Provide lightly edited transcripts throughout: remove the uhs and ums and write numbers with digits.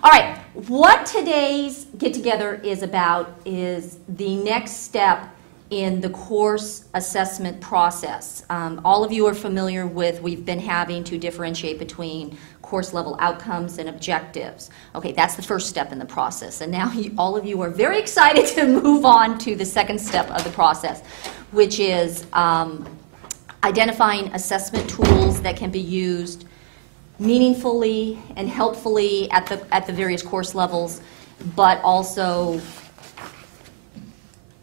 All right, what today's get-together is about is the next step in the course assessment process. All of you are familiar with, we've been having to differentiate between course level outcomes and objectives. Okay, that's the first step in the process. And now all of you are very excited to move on to the second step of the process, which is identifying assessment tools that can be used meaningfully and helpfully at the various course levels, but also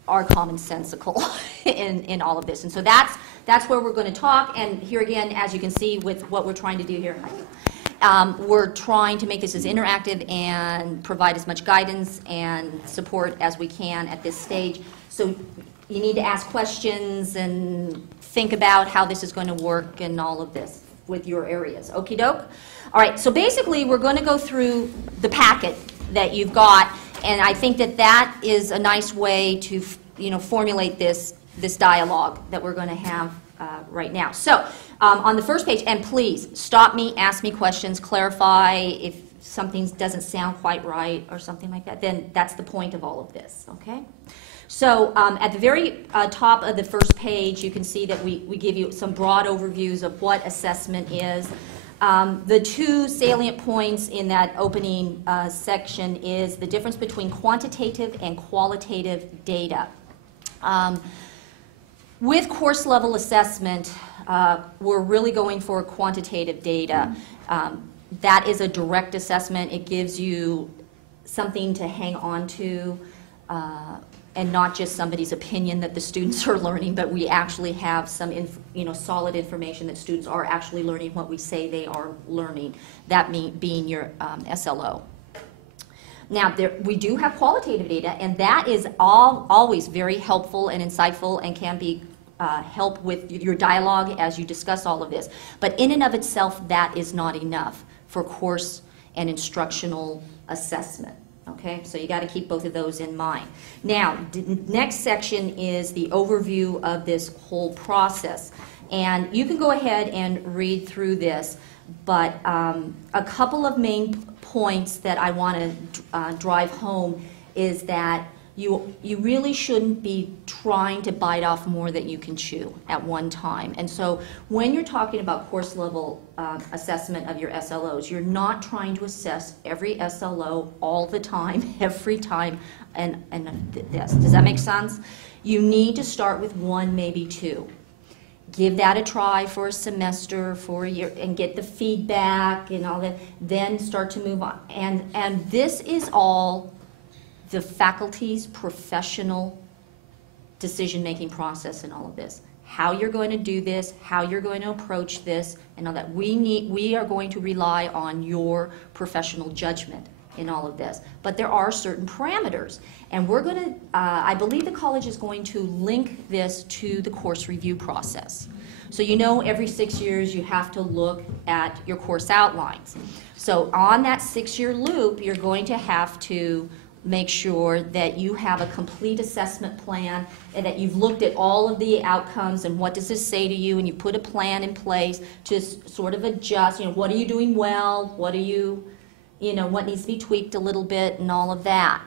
are commonsensical in all of this. And so that's where we're going to talk. And here again, as you can see with what we're trying to do here, we're trying to make this as interactive and provide as much guidance and support as we can at this stage. So you need to ask questions and think about how this is going to work and all of this with your areas. Okie doke? All right, so basically we're going to go through the packet that you've got, and I think that is a nice way to formulate this dialogue that we're going to have right now. So on the first page, and please stop me, ask me questions, clarify if something doesn't sound quite right or something like that, then that's the point of all of this, okay? So at the very top of the first page, you can see that we give you some broad overviews of what assessment is. The two salient points in that opening section is the difference between quantitative and qualitative data. With course level assessment, we're really going for quantitative data. That is a direct assessment. It gives you something to hang on to. And not just somebody's opinion that the students are learning, but we actually have some solid information that students are actually learning what we say they are learning, that being your SLO. Now, we do have qualitative data, and that is always very helpful and insightful and can be help with your dialogue as you discuss all of this. But in and of itself, that is not enough for course and instructional assessment. Okay, so you got to keep both of those in mind. Now, the next section is the overview of this whole process. And you can go ahead and read through this, but a couple of main points that I want to drive home is that you really shouldn't be trying to bite off more than you can chew at one time. And so when you're talking about course level assessment of your SLOs, you're not trying to assess every SLO all the time, every time, and this. Does that make sense? You need to start with one, maybe two. Give that a try for a semester, for a year, and get the feedback and all that. Then start to move on. And this is all the faculty's professional decision-making process in all of this. How you're going to do this, how you're going to approach this, and all that. We are going to rely on your professional judgment in all of this. But there are certain parameters. And we're going to, I believe the college is going to link this to the course review process. So every 6 years you have to look at your course outlines. So on that 6-year loop, you're going to have to make sure that you have a complete assessment plan and that you've looked at all of the outcomes and what does this say to you, and you put a plan in place to sort of adjust, what are you doing well, what are you, what needs to be tweaked a little bit and all of that.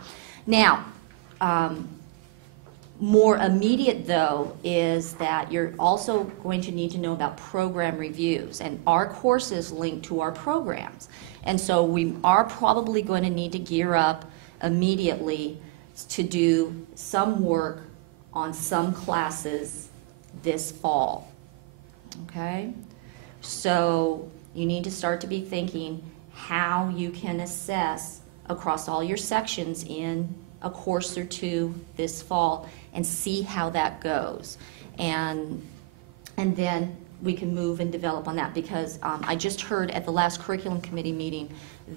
Now, more immediate though is that you're also going to need to know about program reviews, and our courses link to our programs. And so we are probably going to need to gear up immediately to do some work on some classes this fall. Okay? So you need to start to be thinking how you can assess across all your sections in a course or two this fall and see how that goes. And then we can move and develop on that, because I just heard at the last curriculum committee meeting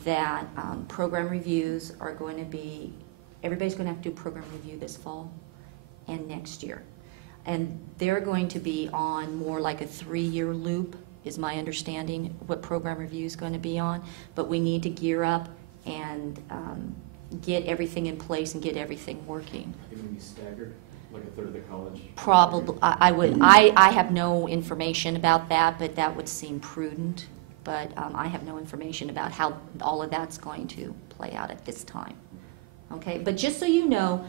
that program reviews are going to be, everybody's going to have to do program review this fall and next year. And they're going to be on more like a 3-year loop, is my understanding, what program review is going to be on. But we need to gear up and get everything in place and get everything working. It would be staggered, like a third of the college? Probably. I have no information about that, but that would seem prudent. but I have no information about how all of that's going to play out at this time. Okay, but just so you know,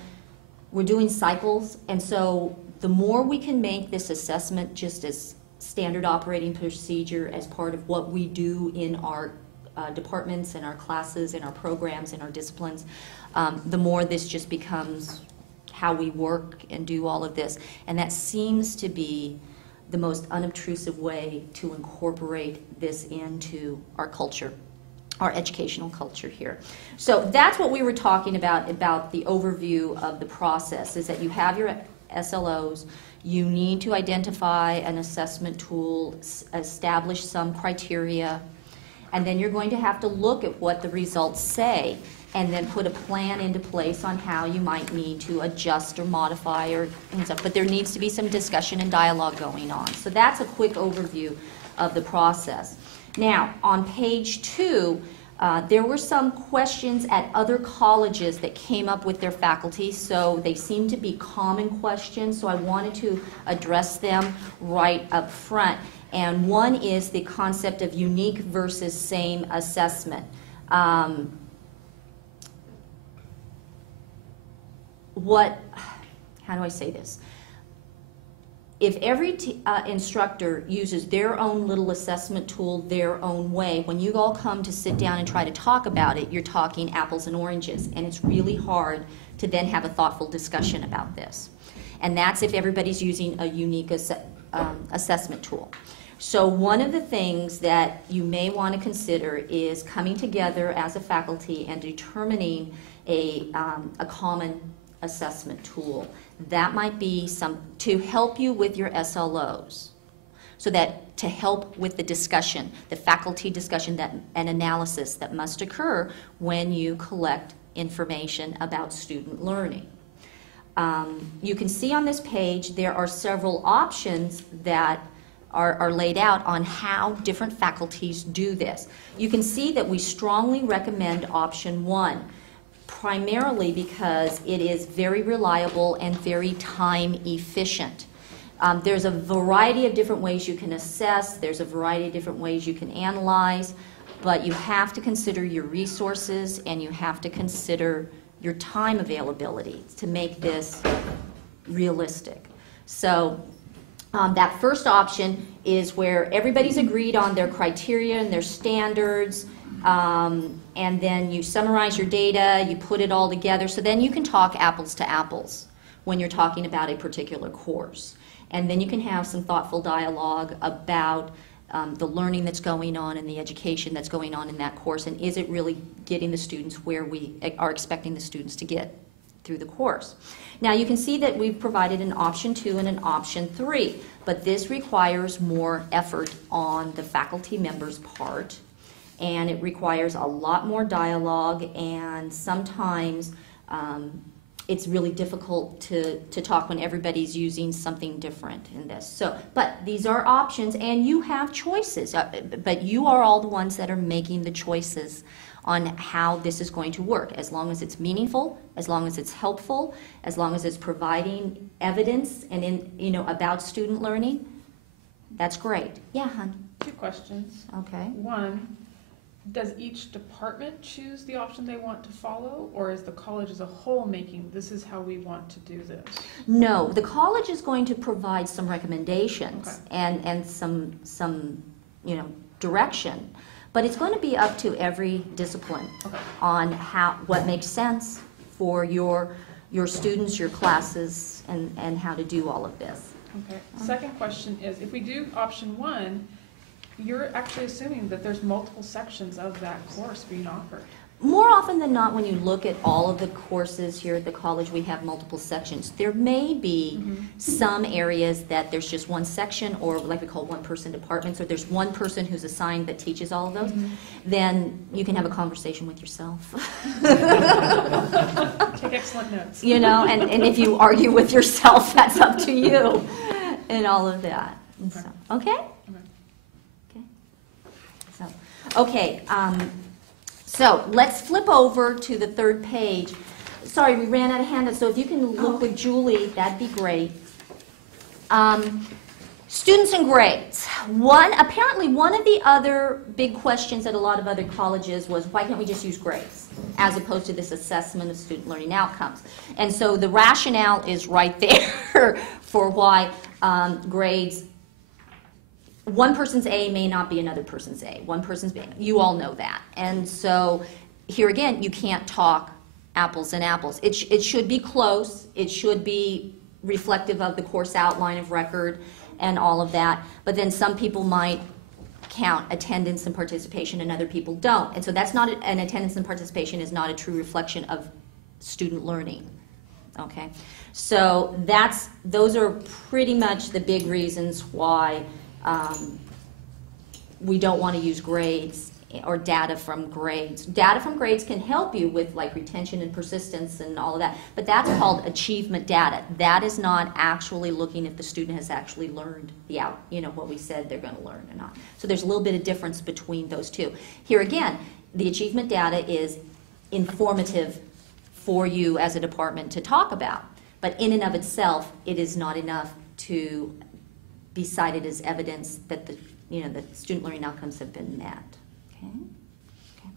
we're doing cycles, and so the more we can make this assessment just as standard operating procedure as part of what we do in our departments and our classes and our programs and our disciplines, the more this just becomes how we work and do all of this. And that seems to be the most unobtrusive way to incorporate this into our culture, our educational culture here. So that's what we were talking about the overview of the process, is that you have your SLOs, you need to identify an assessment tool, establish some criteria, and then you're going to have to look at what the results say and then put a plan into place on how you might need to adjust or modify and stuff. But there needs to be some discussion and dialogue going on. So that's a quick overview of the process. Now, on page 2, there were some questions at other colleges that came up with their faculty, so they seem to be common questions, so I wanted to address them right up front. And one is the concept of unique versus same assessment. How do I say this? If every instructor uses their own little assessment tool their own way, when you all come to sit down and try to talk about it, you're talking apples and oranges, and it's really hard to then have a thoughtful discussion about this. And that's if everybody's using a unique assessment tool. So one of the things that you may want to consider is coming together as a faculty and determining a common assessment tool. That might be to help you with your SLOs, so that to help with the discussion, the faculty discussion and analysis that must occur when you collect information about student learning. You can see on this page there are several options that are laid out on how different faculties do this. You can see that we strongly recommend option 1, primarily because it is very reliable and very time efficient. There's a variety of different ways you can assess, there's a variety of different ways you can analyze, but you have to consider your resources and you have to consider your time availability to make this realistic. So that first option is where everybody's agreed on their criteria and their standards, and then you summarize your data, you put it all together, so then you can talk apples to apples when you're talking about a particular course. And then you can have some thoughtful dialogue about the learning that's going on and the education that's going on in that course, and is it really getting the students where we are expecting the students to get through the course. Now you can see that we've provided an option 2 and an option 3, but this requires more effort on the faculty members' part, and it requires a lot more dialogue, and sometimes it's really difficult to talk when everybody's using something different in this. So, but these are options, and you have choices, but you are all the ones that are making the choices on how this is going to work, as long as it's meaningful, as long as it's helpful, as long as it's providing evidence and about student learning. That's great. Yeah, hon. 2 questions. Okay. 1, does each department choose the option they want to follow, or is the college as a whole making, this is how we want to do this? No, the college is going to provide some recommendations, okay, and some direction, but it's going to be up to every discipline, okay, on what makes sense for your students, your classes, and how to do all of this. Okay. Second question is, if we do option 1, you're actually assuming that there's multiple sections of that course being offered. More often than not, when you look at all of the courses here at the college, we have multiple sections. There may be some areas that there's just one section, or like we call one-person departments, or there's one person who's assigned that teaches all of those. Then you can have a conversation with yourself. Take excellent notes. And if you argue with yourself, that's up to you, and all of that. Okay. So, okay? Okay, so let's flip over to the 3rd page. Sorry, we ran out of handouts, so if you can look with Julie, that'd be great. Students and grades. Apparently one of the other big questions at a lot of other colleges was, why can't we just use grades as opposed to this assessment of student learning outcomes? And so the rationale is right there for why grades, one person's A may not be another person's A. One person's B. You all know that. And so here again, you can't talk apples and apples. It should be close. It should be reflective of the course outline of record and all of that, but then some people might count attendance and participation and other people don't. And so that's not, an attendance and participation is not a true reflection of student learning. Okay? So those are pretty much the big reasons why we don't want to use grades or data from grades. Data from grades can help you with like retention and persistence and all of that, but that's called achievement data. That is not actually looking if the student has actually learned what we said they're going to learn or not. So there's a little bit of difference between those two. Here again, the achievement data is informative for you as a department to talk about, but in and of itself, it is not enough to be cited as evidence that the student learning outcomes have been met. Okay.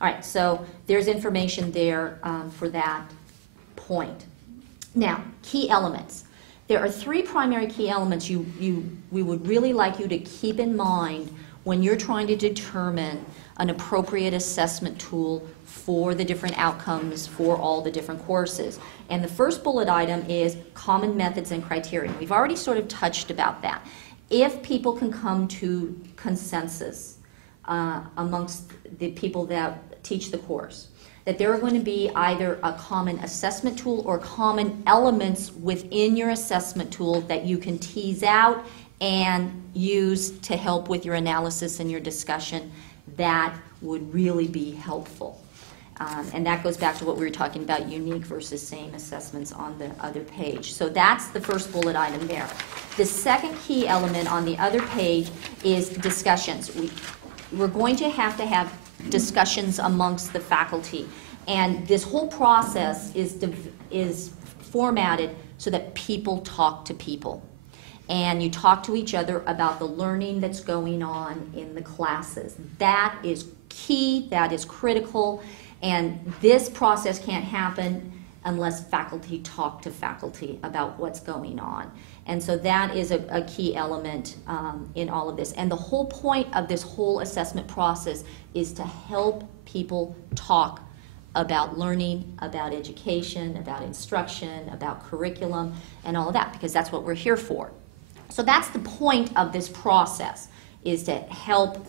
All right, so there's information there for that point. Now, key elements. There are 3 primary key elements we would really like you to keep in mind when you're trying to determine an appropriate assessment tool for the different outcomes for all the different courses. And the first bullet item is common methods and criteria. We've already sort of touched about that. If people can come to consensus amongst the people that teach the course, that there are going to be either a common assessment tool or common elements within your assessment tool that you can tease out and use to help with your analysis and your discussion, that would really be helpful. And that goes back to what we were talking about, unique versus same assessments on the other page. So that's the first bullet item there. The second key element on the other page is discussions. We're going to have discussions amongst the faculty. And this whole process is formatted so that people talk to people. And you talk to each other about the learning that's going on in the classes. That is key, that is critical, and this process can't happen unless faculty talk to faculty about what's going on. And so that is a key element in all of this. And the whole point of this whole assessment process is to help people talk about learning, about education, about instruction, about curriculum, and all of that, because that's what we're here for. So that's the point of this process, is to help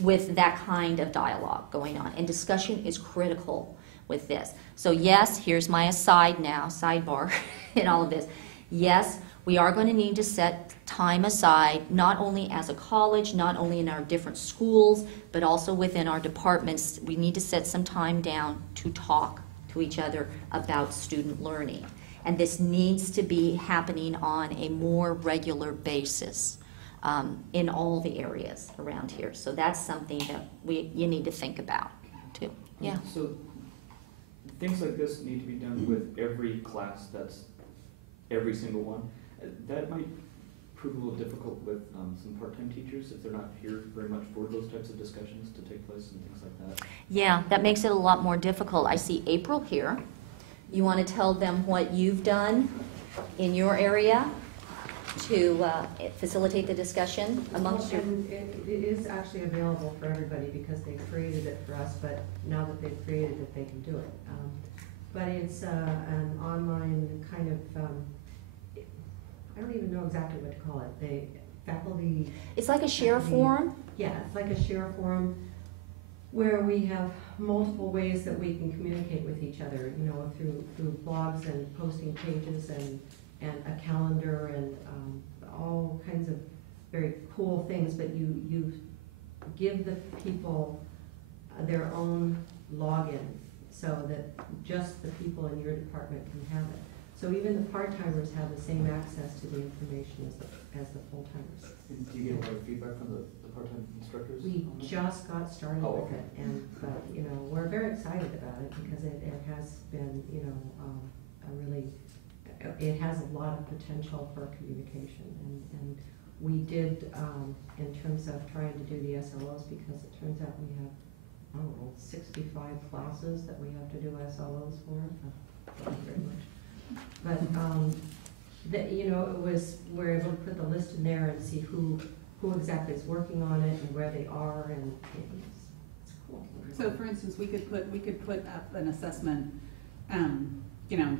with that kind of dialogue going on. And discussion is critical with this. So yes, here's my sidebar in all of this. Yes, we are going to need to set time aside, not only as a college, not only in our different schools, but also within our departments. We need to set some time down to talk to each other about student learning. And this needs to be happening on a more regular basis in all the areas around here. So that's something that you need to think about too. Yeah. So things like this need to be done with every class, that's every single one. That might prove a little difficult with some part-time teachers if they're not here very much for those types of discussions to take place and things like that. Yeah, that makes it a lot more difficult. I see April here. You want to tell them what you've done in your area to facilitate the discussion amongst your... And it is actually available for everybody because they created it for us, but now that they've created it, they can do it. But it's an online kind of, I don't even know exactly what to call it. Faculty... It's like a share forum? Yeah, it's like a share forum where we have multiple ways that we can communicate with each other, you know, through blogs and posting pages and a calendar and all kinds of very cool things, but you give the people their own login so that just the people in your department can have it. So even the part-timers have the same access to the information as the full-timers. Do you get a lot of feedback from the part-time instructors? We just got started with okay. it, but you know, we're very excited about it because it has been, you know, it has a lot of potential for communication, and we did, in terms of trying to do the SLOs, because it turns out we have, I don't know, 65 classes that we have to do SLOs for. Not very much. But, that, you know, it was, we're able to put the list in there and see who exactly is working on it and where they are, and it's cool. So for instance, we could put up an assessment, you know,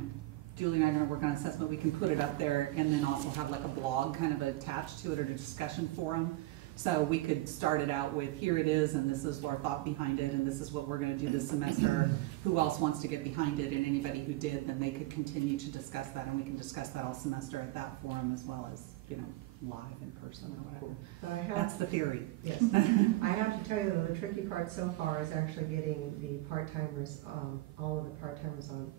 Julie and I are gonna work on an assessment, we can put it up there and then also have like a blog kind of attached to it, or a discussion forum. So we could start it out with, here it is, and this is our thought behind it, and this is what we're gonna do this semester. Who else wants to get behind it? And anybody who did, then they could continue to discuss that, and we can discuss that all semester at that forum, as well as, you know, live in person or whatever. But I have, That's the theory. yes, I have to tell you though, the tricky part so far is actually getting the part-timers, all of the part-timers on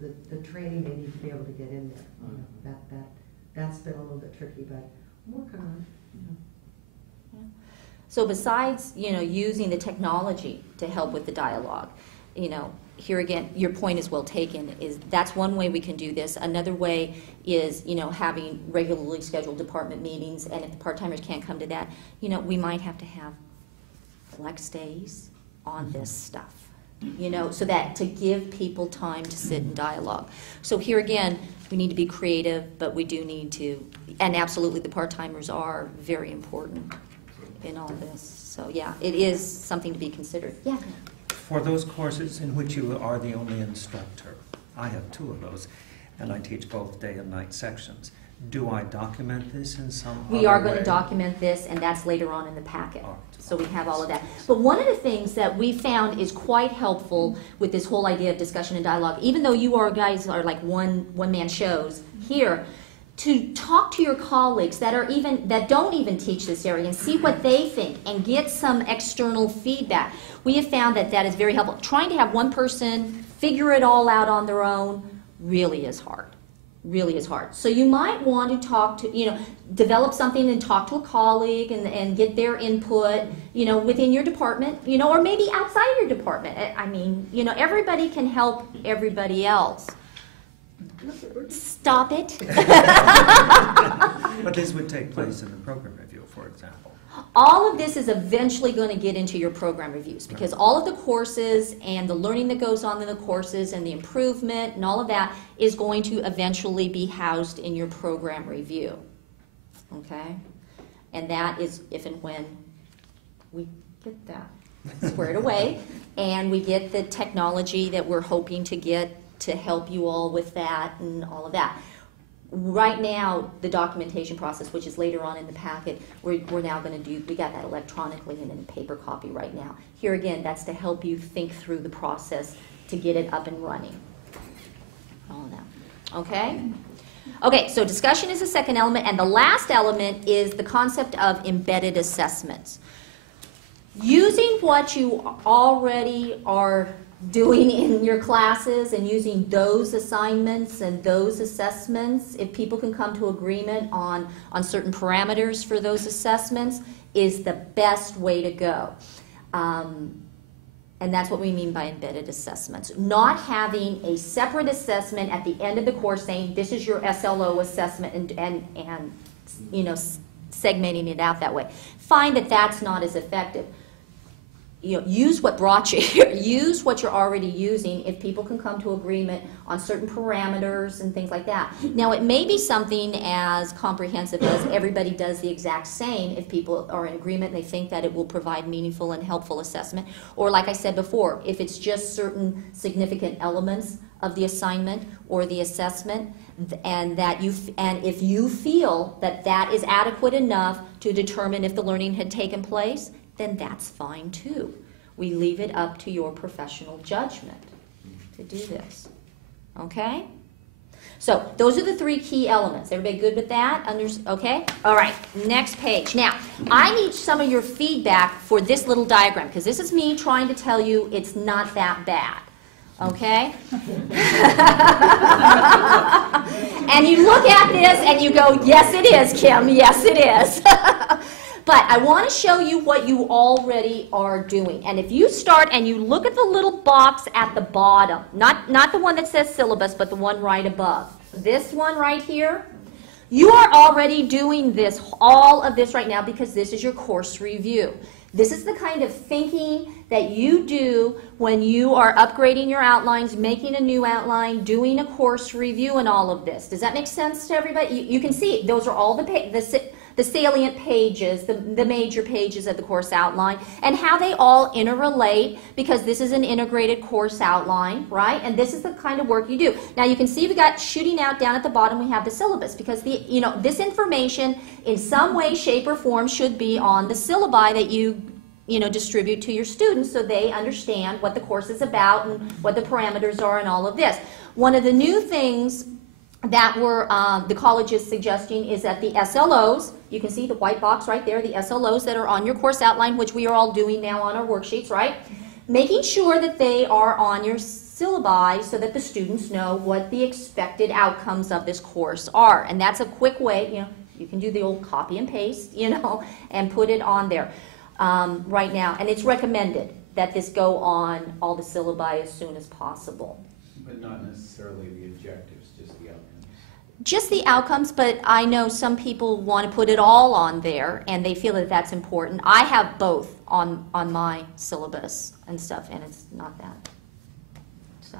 the training they need to be able to get in there. You know, that's been a little bit tricky, but I'm working on it. You know. So besides, you know, using the technology to help with the dialogue, you know, here again, your point is well taken, is that's one way we can do this. Another way is, you know, having regularly scheduled department meetings, and if the part-timers can't come to that, you know, we might have to have flex days on this stuff, you know, so that to give people time to sit in dialogue. So here again, we need to be creative, but we do need to, and absolutely the part-timers are very important in all this. So yeah, it is something to be considered. Yeah. For those courses in which you are the only instructor, I have 2 of those, and I teach both day and night sections. Do I document this in some We other are going way? to document this, and that's later on in the packet. All right. So we have all of that. But one of the things that we found is quite helpful with this whole idea of discussion and dialogue, even though you guys are like one-man shows here, to talk to your colleagues that don't even teach this area and see what they think and get some external feedback. We have found that that is very helpful. Trying to have one person figure it all out on their own really is hard. Really is hard. So you might want to talk to, you know, develop something and talk to a colleague and get their input, you know, within your department, you know, or maybe outside your department. I mean, you know, everybody can help everybody else. Stop it. But this would take place in the program review, for example. All of this is eventually going to get into your program reviews, because all of the courses and the learning that goes on in the courses and the improvement and all of that is going to eventually be housed in your program review. Okay? And that is if and when we get that squared away and we get the technology that we're hoping to get to help you all with that and all of that. Right now, the documentation process, which is later on in the packet, we're now going to do, we got that electronically and in paper copy right now. Here again, that's to help you think through the process to get it up and running. All of that. Okay? Okay, so discussion is the second element, and the last element is the concept of embedded assessments. Using what you already are doing in your classes and using those assignments and those assessments, if people can come to agreement on certain parameters for those assessments, is the best way to go. And that's what we mean by embedded assessments. Not having a separate assessment at the end of the course saying this is your SLO assessment and you know, segmenting it out that way. Find that that's not as effective. You know, use what brought you here. Use what you're already using if people can come to agreement on certain parameters and things like that. Now, it may be something as comprehensive as everybody does the exact same if people are in agreement and they think that it will provide meaningful and helpful assessment. Or like I said before, if it's just certain significant elements of the assignment or the assessment, and if you feel that that is adequate enough to determine if the learning had taken place, then that's fine too. We leave it up to your professional judgment to do this. Okay? So those are the 3 key elements. Everybody good with that? Okay? All right, next page. Now, I need some of your feedback for this little diagram, because this is me trying to tell you it's not that bad. Okay? And you look at this and you go, yes it is, Kim, yes it is. But I want to show you what you already are doing. And if you start and you look at the little box at the bottom, not the one that says syllabus, but the one right above, this one right here, You are already doing this, all of this right now, because this is your course review. This is the kind of thinking that you do when you are upgrading your outlines, making a new outline, doing a course review, and all of this. Does that make sense to everybody? You can see those are all the salient pages, the major pages of the course outline, and how they all interrelate, because this is an integrated course outline, right? And this is the kind of work you do. Now you can see we got shooting out down at the bottom, we have the syllabus, because this information in some way, shape, or form should be on the syllabi that you distribute to your students, so they understand what the course is about and what the parameters are and all of this. One of the new things that the college is suggesting is that the SLOs, you can see the white box right there, the SLOs that are on your course outline, which we are all doing now on our worksheets, right? Making sure that they are on your syllabi so that the students know what the expected outcomes of this course are. And that's a quick way, you can do the old copy and paste, and put it on there right now. And it's recommended that this go on all the syllabi as soon as possible. But not necessarily the objectives, just the outcomes. Just the outcomes, but I know some people want to put it all on there, and they feel that that's important. I have both on my syllabus and stuff, and it's not that. So,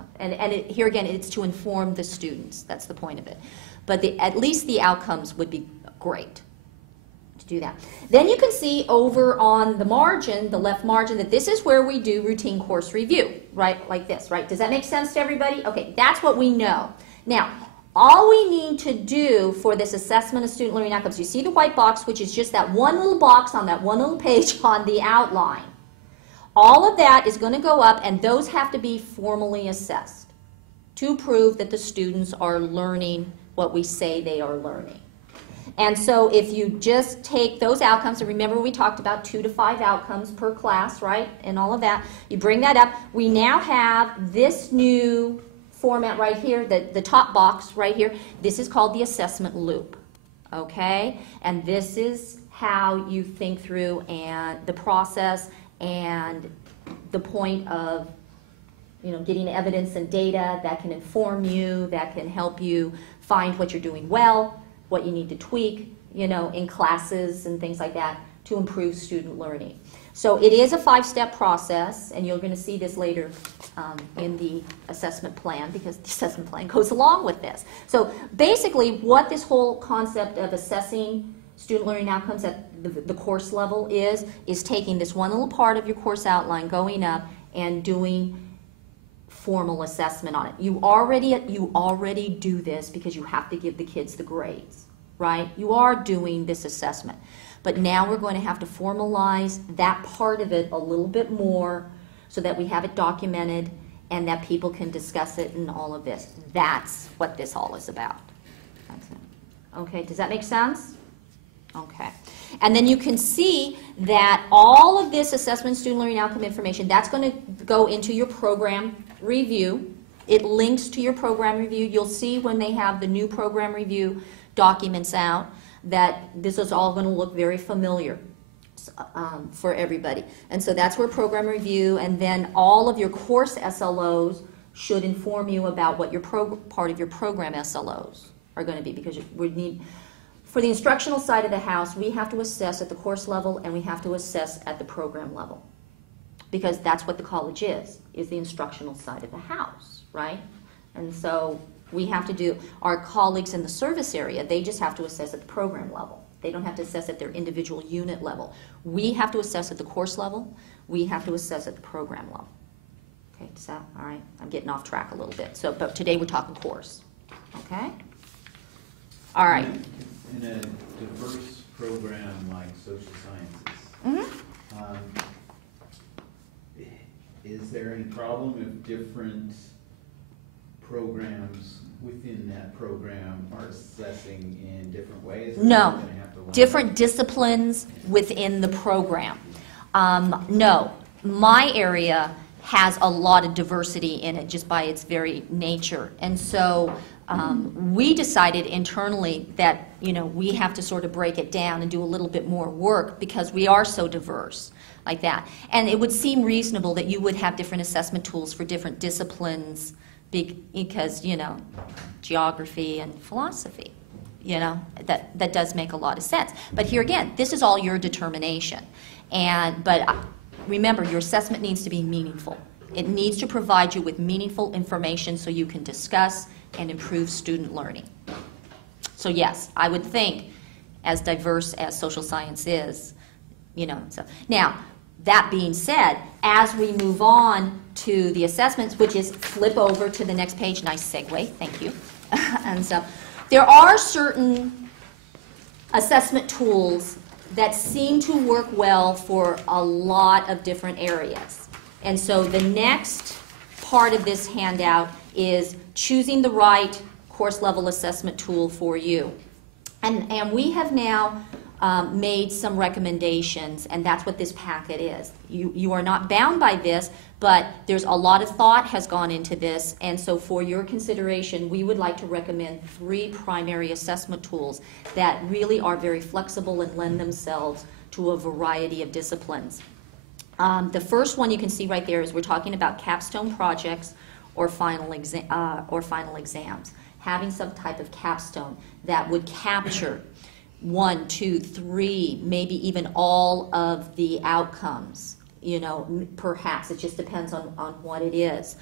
here again, it's to inform the students. That's the point of it. But at least the outcomes would be great to do that. Then you can see over on the margin, the left margin, that this is where we do routine course review, right? Like this, right? Does that make sense to everybody? Okay, that's what we know. Now, all we need to do for this assessment of student learning outcomes, you see the white box, which is just that one little box on that one little page on the outline. All of that is going to go up, and those have to be formally assessed to prove that the students are learning what we say they are learning. And so if you just take those outcomes, and remember we talked about 2 to 5 outcomes per class, right, and all of that, you bring that up. We now have this new format right here, the top box right here. This is called the assessment loop, okay? And this is how you think through and the process and the point of getting evidence and data that can inform you, that can help you find what you're doing well, what you need to tweak, in classes and things like that to improve student learning. So it is a 5-step process, and you're going to see this later in the assessment plan, because the assessment plan goes along with this. So basically what this whole concept of assessing student learning outcomes at the course level is taking this one little part of your course outline, going up and doing formal assessment on it. You already do this because you have to give the kids the grades, right? You are doing this assessment. But now we're going to have to formalize that part of it a little bit more so that we have it documented and that people can discuss it and all of this. That's what this all is about. That's it. Okay, does that make sense? Okay. And then you can see that all of this assessment student learning outcome information, that's going to go into your program review. It links to your program review. You'll see when they have the new program review documents out that this is all going to look very familiar for everybody. And so that's where program review, and then all of your course SLOs should inform you about what your part of your program SLOs are going to be, because we need, for the instructional side of the house, we have to assess at the course level and we have to assess at the program level, because that's what the college is the instructional side of the house, right? And so we have to do, our colleagues in the service area, they just have to assess at the program level. They don't have to assess at their individual unit level. We have to assess at the course level. We have to assess at the program level. Okay, is that all right? I'm getting off track a little bit. So, but today we're talking course. Okay? All right. In a diverse program like social sciences, is there any problem if different programs within that program are assessing in different ways? No, different disciplines within the program. No, my area has a lot of diversity in it just by its very nature. And so we decided internally that, we have to sort of break it down and do a little bit more work because we are so diverse like that. And it would seem reasonable that you would have different assessment tools for different disciplines because, geography and philosophy, You know, that does make a lot of sense. But here again, this is all your determination. But remember, your assessment needs to be meaningful. It needs to provide you with meaningful information so you can discuss and improve student learning. So yes, I would think, as diverse as social science is, you know. So now, that being said, as we move on to the assessments, which is flip over to the next page, nice segue, thank you. And so there are certain assessment tools that seem to work well for a lot of different areas. And so the next part of this handout is choosing the right course level assessment tool for you. And we have now made some recommendations, and that's what this packet is. You are not bound by this, but there's a lot of thought has gone into this, and so for your consideration, we would like to recommend 3 primary assessment tools that really are very flexible and lend themselves to a variety of disciplines. The first one you can see right there is we're talking about capstone projects or final exams. Having some type of capstone that would capture 1, 2, 3, maybe even all of the outcomes, you know, perhaps. It just depends on what it is.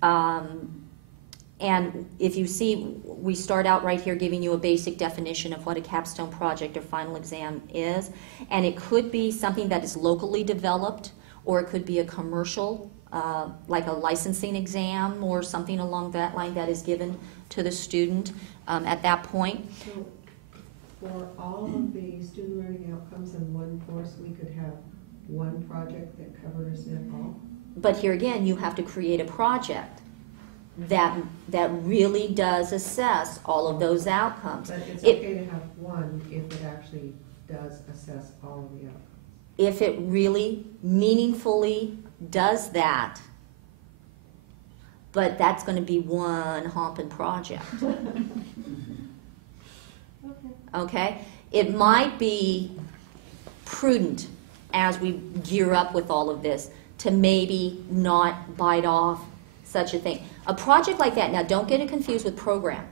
And if you see, we start out right here giving you a basic definition of what a capstone project or final exam is. And it could be something that is locally developed, or it could be a commercial, like a licensing exam or something along that line that is given to the student at that point. So for all of the student learning outcomes in one course, we could have one project that covers it all? But here again, you have to create a project that really does assess all of those outcomes. But it's okay to have one if it actually does assess all of the outcomes. If it really meaningfully does that, but that's going to be one homping project. Okay? It might be prudent as we gear up with all of this to maybe not bite off such a thing. A project like that, now don't get it confused with program,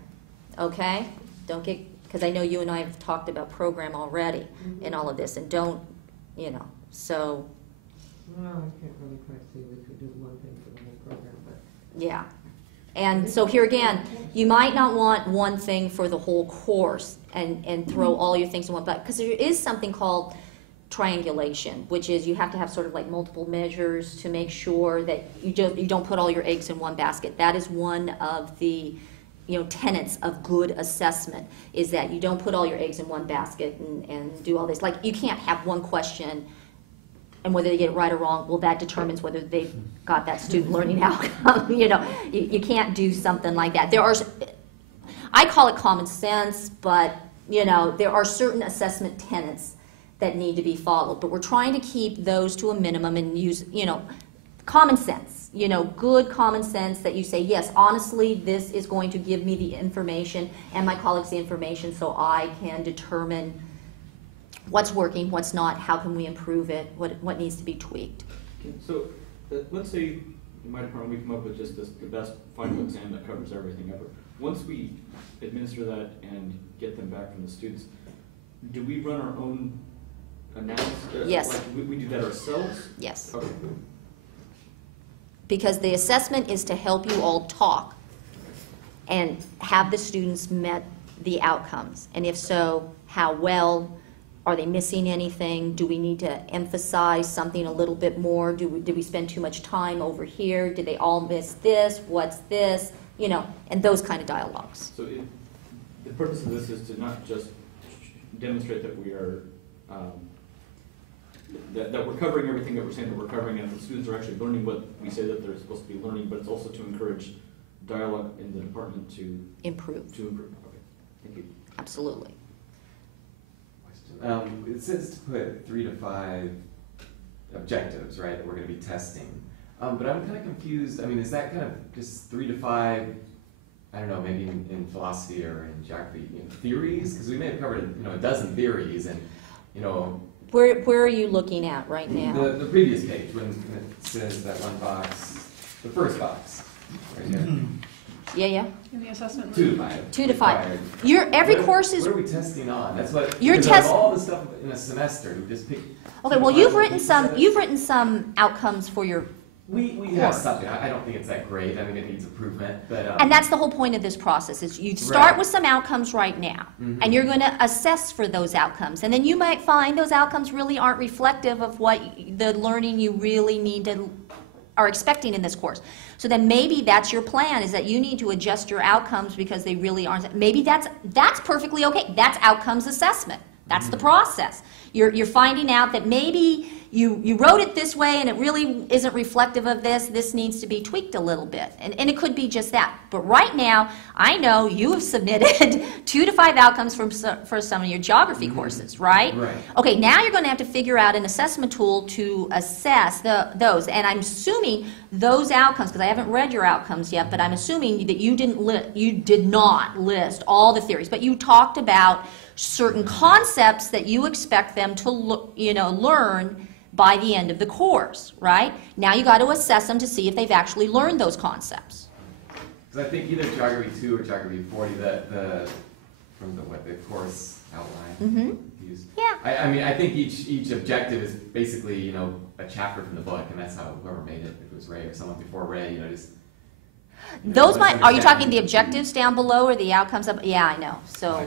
okay? Don't get, because I know you and I have talked about program already in all of this, and don't, you know, so. Well, I can't really quite see we could do one thing for the whole program, but. Yeah. And so here again, you might not want one thing for the whole course and throw all your things in one bucket, because there is something called triangulation, which is you have to have sort of like multiple measures to make sure that you don't put all your eggs in one basket. That is one of the, you know, tenets of good assessment, is that you don't put all your eggs in one basket and do all this. Like, you can't have one question and whether they get it right or wrong, well, that determines whether they've got that student learning outcome. You know, you can't do something like that. There are, I call it common sense, but, you know, there are certain assessment tenets that need to be followed. But we're trying to keep those to a minimum and use, you know, common sense, you know, good common sense that you say, yes, honestly, this is going to give me the information and my colleagues the information so I can determine what's working, what's not, how can we improve it, what needs to be tweaked. Okay, so let's say in my department we come up with just the best final exam that covers everything ever. Once we administer that and get them back from the students, do we run our own analysis? Yes. Like we do that ourselves? Yes. Okay. Because the assessment is to help you all talk and have the students met the outcomes. And if so, how well? Are they missing anything? Do we need to emphasize something a little bit more? Did we spend too much time over here? Did they all miss this? What's this? You know, and those kind of dialogues. So the purpose of this is to not just demonstrate that we are, that we're covering everything that we're saying that we're covering, and the students are actually learning what we say that they're supposed to be learning, but it's also to encourage dialogue in the department to Improve. Okay, thank you. Absolutely. It says to put 3 to 5 objectives, right, that we're going to be testing. But I'm kind of confused. I mean, is that kind of just 3 to 5, I don't know, maybe in philosophy or in geography, you know, theories? Because we may have covered, you know, a dozen theories and, you know. Where are you looking at right now? The previous page, when it says that one box, the first box, right here. Yeah. In the assessment? 2 to 5. 2 to 5. Required. Every What- course is, What are we testing on? That's what, You're because out of test- all the stuff in a semester, we just pick. okay, well, you've written some outcomes for your, We have course. something, I don't think it's that great, I think it needs improvement, but. and that's the whole point of this process, is you start Right. with some outcomes right now, Mhm. and you're going to assess for those outcomes. And then you might find those outcomes really aren't reflective of what the learning you really need to, are expecting in this course. So then maybe that's your plan, is that you need to adjust your outcomes because they really aren't. Maybe that's perfectly okay. That's outcomes assessment. That's the process. You're finding out that maybe you wrote it this way and it really isn't reflective of this. This needs to be tweaked a little bit. And it could be just that. But right now, I know you have submitted 2 to 5 outcomes for some of your geography courses, right? Right. Okay, now you're going to have to figure out an assessment tool to assess those. And I'm assuming those outcomes, because I haven't read your outcomes yet, but I'm assuming that you did not list all the theories, but you talked about certain concepts that you expect them to learn by the end of the course, right? Now you got to assess them to see if they've actually learned those concepts. Because I think either Geography 2 or Geography 40, from the course outline used. Yeah. I mean, I think each objective is basically, a chapter from the book, and that's how whoever made it, if it was Ray or someone before Ray, just. Those let's are you talking understand. the objectives down below or the outcomes up? Yeah, I know. So.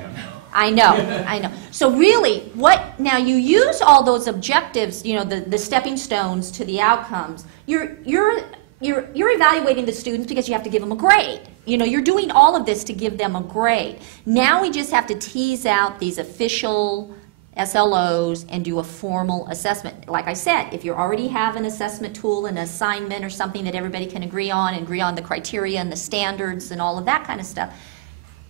I don't know. I know. So really, now you use all those objectives, the stepping stones to the outcomes. You're evaluating the students because you have to give them a grade. You're doing all of this to give them a grade. Now we just have to tease out these official SLOs and do a formal assessment. Like I said, if you already have an assessment tool, an assignment or something that everybody can agree on the criteria and the standards and all of that kind of stuff,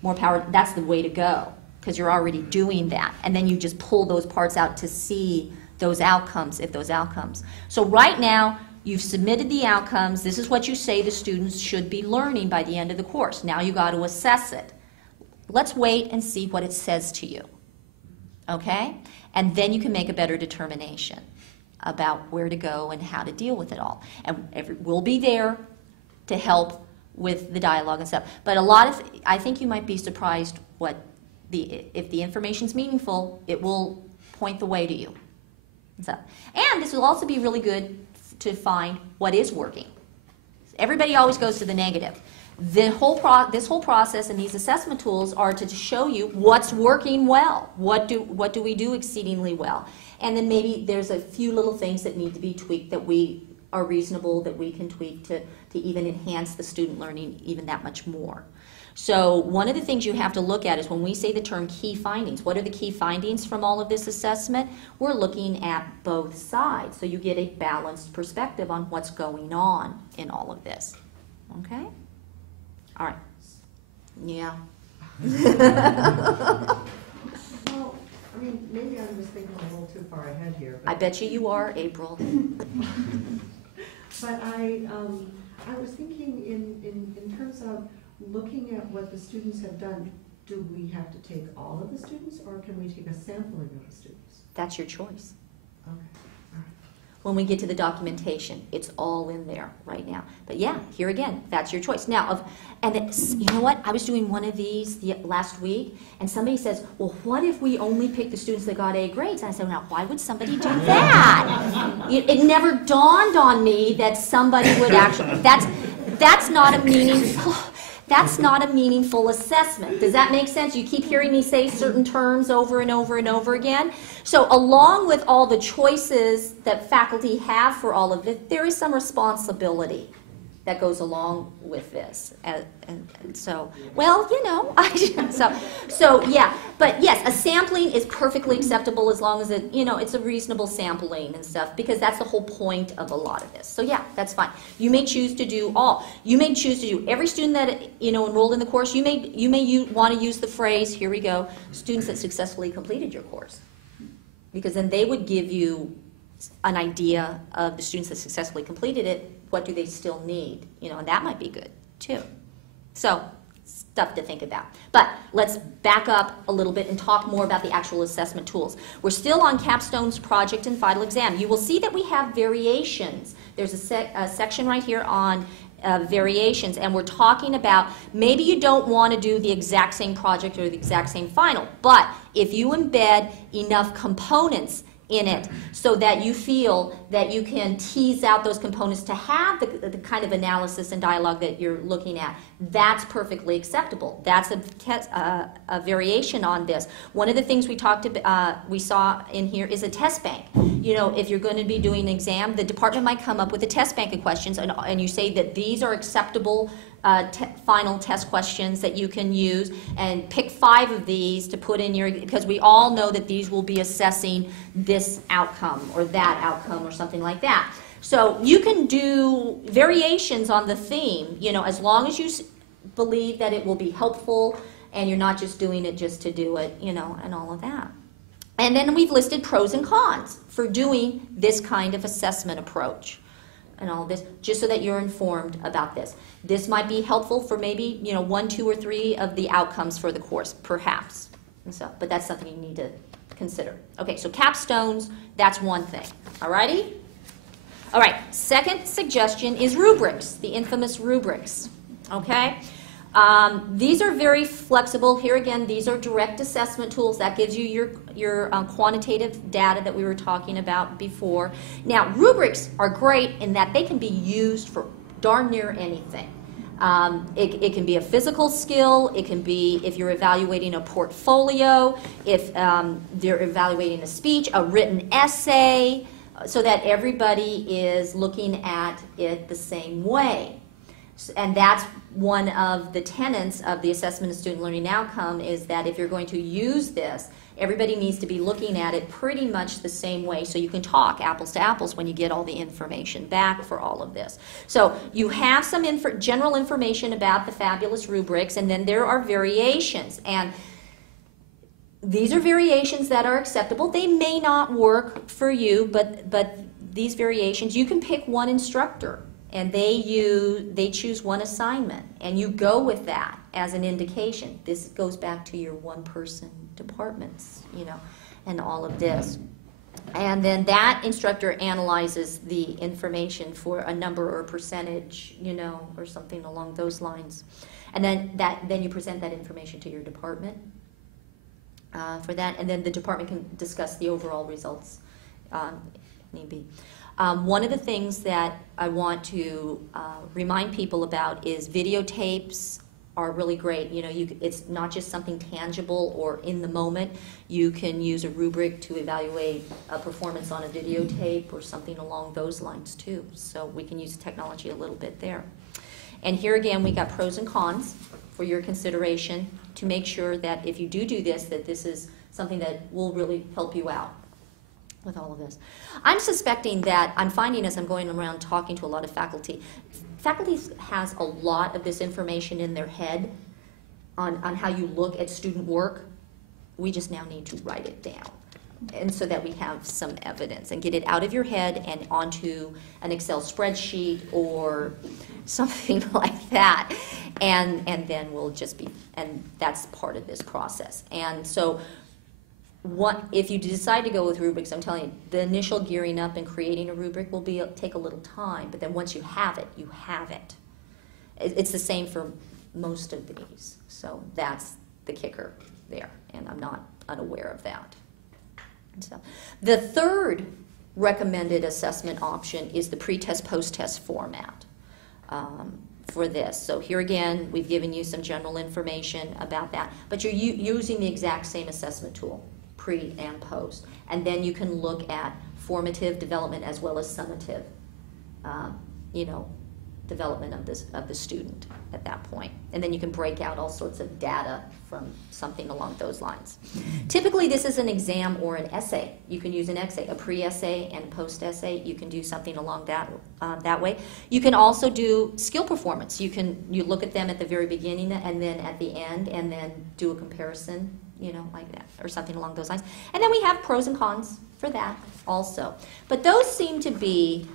more power, that's the way to go. Because you're already doing that. And then you just pull those parts out to see those outcomes, if those outcomes. So right now, you've submitted the outcomes. This is what you say the students should be learning by the end of the course. Now you got to assess it. Let's wait and see what it says to you. Okay? And then you can make a better determination about where to go and how to deal with it all. And we'll be there to help with the dialogue and stuff. But I think you might be surprised if the information's meaningful, it will point the way to you. And this will also be really good to find what is working. Everybody always goes to the negative. This whole process and these assessment tools are to show you what's working well. What do we do exceedingly well? And then maybe there's a few little things that need to be tweaked that we are reasonable that we can tweak to even enhance the student learning even that much more. So one of the things you have to look at is when we say the term key findings, what are the key findings from all of this assessment? We're looking at both sides, so you get a balanced perspective on what's going on in all of this. Okay? All right. Yeah. Well, maybe I was thinking a little too far ahead here. I bet you are, April. But I was thinking in terms of looking at what the students have done, do we have to take all of the students, or can we take a sampling of the students? That's your choice. Okay, all right. When we get to the documentation, it's all in there right now. But yeah, here again, that's your choice. Now, you know what? I was doing one of these last week, and somebody says, well, what if we only pick the students that got A grades? And I said, now, why would somebody do that? It never dawned on me that somebody would actually, that's not a meaningful... That's not a meaningful assessment. Does that make sense? You keep hearing me say certain terms over and over and over again. So along with all the choices that faculty have for all of it, there is some responsibility that goes along with this. And so, well, so yeah. But yes, a sampling is perfectly acceptable as long as it's a reasonable sampling and stuff, because that's the whole point of a lot of this. So yeah, that's fine. You may choose to do all. You may choose to do every student that enrolled in the course. You may want to use the phrase, here we go, students that successfully completed your course, because then they would give you an idea of the students that successfully completed it. What do they still need? And that might be good too. So, stuff to think about. But let's back up a little bit and talk more about the actual assessment tools. We're still on Capstone's project and final exam. You will see that we have variations. There's a section right here on variations, and we're talking about maybe you don't want to do the exact same project or the exact same final, but if you embed enough components in it so that you feel that you can tease out those components to have the kind of analysis and dialogue that you're looking at, that's perfectly acceptable. That's a variation on this. One of the things we saw in here is a test bank. You know, if you're going to be doing an exam, the department might come up with a test bank of questions, and you say that these are acceptable final test questions that you can use, and pick 5 of these to put in your, because we all know that these will be assessing this outcome or that outcome or something like that. So you can do variations on the theme, you know, as long as you believe that it will be helpful and you're not just doing it just to do it, you know, and all of that. And then we've listed pros and cons for doing this kind of assessment approach and all this, just so that you're informed about this. This might be helpful for maybe, you know, 1, 2, or 3 of the outcomes for the course, perhaps. And so, but that's something you need to consider. Okay, so capstones, that's one thing. Alrighty? All right, second suggestion is rubrics, the infamous rubrics. Okay? These are very flexible. Here again, these are direct assessment tools. That gives you your quantitative data that we were talking about before. Now, rubrics are great in that they can be used for darn near anything. It can be a physical skill. It can be if you're evaluating a portfolio, if they're evaluating a speech, a written essay, so that everybody is looking at it the same way. And that's one of the tenets of the assessment of student learning outcome, is that if you're going to use this, everybody needs to be looking at it pretty much the same way, so you can talk apples to apples when you get all the information back for all of this. So you have some general information about the fabulous rubrics, and then there are variations. And these are variations that are acceptable. They may not work for you, but these variations, you can pick one instructor, and they choose one assignment, and you go with that as an indication. This goes back to your one-person departments, you know, and all of this. And then that instructor analyzes the information for a number or a percentage, you know, or something along those lines. And then you present that information to your department for that, and then the department can discuss the overall results, if need be. One of the things that I want to remind people about is videotapes are really great. You know, it's not just something tangible or in the moment. You can use a rubric to evaluate a performance on a videotape or something along those lines too. So we can use technology a little bit there. And here again, we got pros and cons for your consideration to make sure that if you do this, that this is something that will really help you out with all of this. I'm suspecting that, I'm finding as I'm going around talking to a lot of faculty has a lot of this information in their head on how you look at student work. We just now need to write it down, and so that we have some evidence and get it out of your head and onto an Excel spreadsheet or something like that, and then we'll just be, and that's part of this process. And so if you decide to go with rubrics, I'm telling you, the initial gearing up and creating a rubric will take a little time, but then once you have it, you have it. It's the same for most of these, so that's the kicker there, and I'm not unaware of that. So, the third recommended assessment option is the pre-test, post-test format for this. So here again, we've given you some general information about that, but you're using the exact same assessment tool, pre and post. And then you can look at formative development as well as summative, you know, development of the student at that point. And then you can break out all sorts of data from something along those lines. Typically, this is an exam or an essay. You can use an essay, a pre-essay and a post-essay. You can do something along that way. You can also do skill performance. You look at them at the very beginning and then at the end, and then do a comparison, you know, like that, or something along those lines. And then we have pros and cons for that also. But those seem to be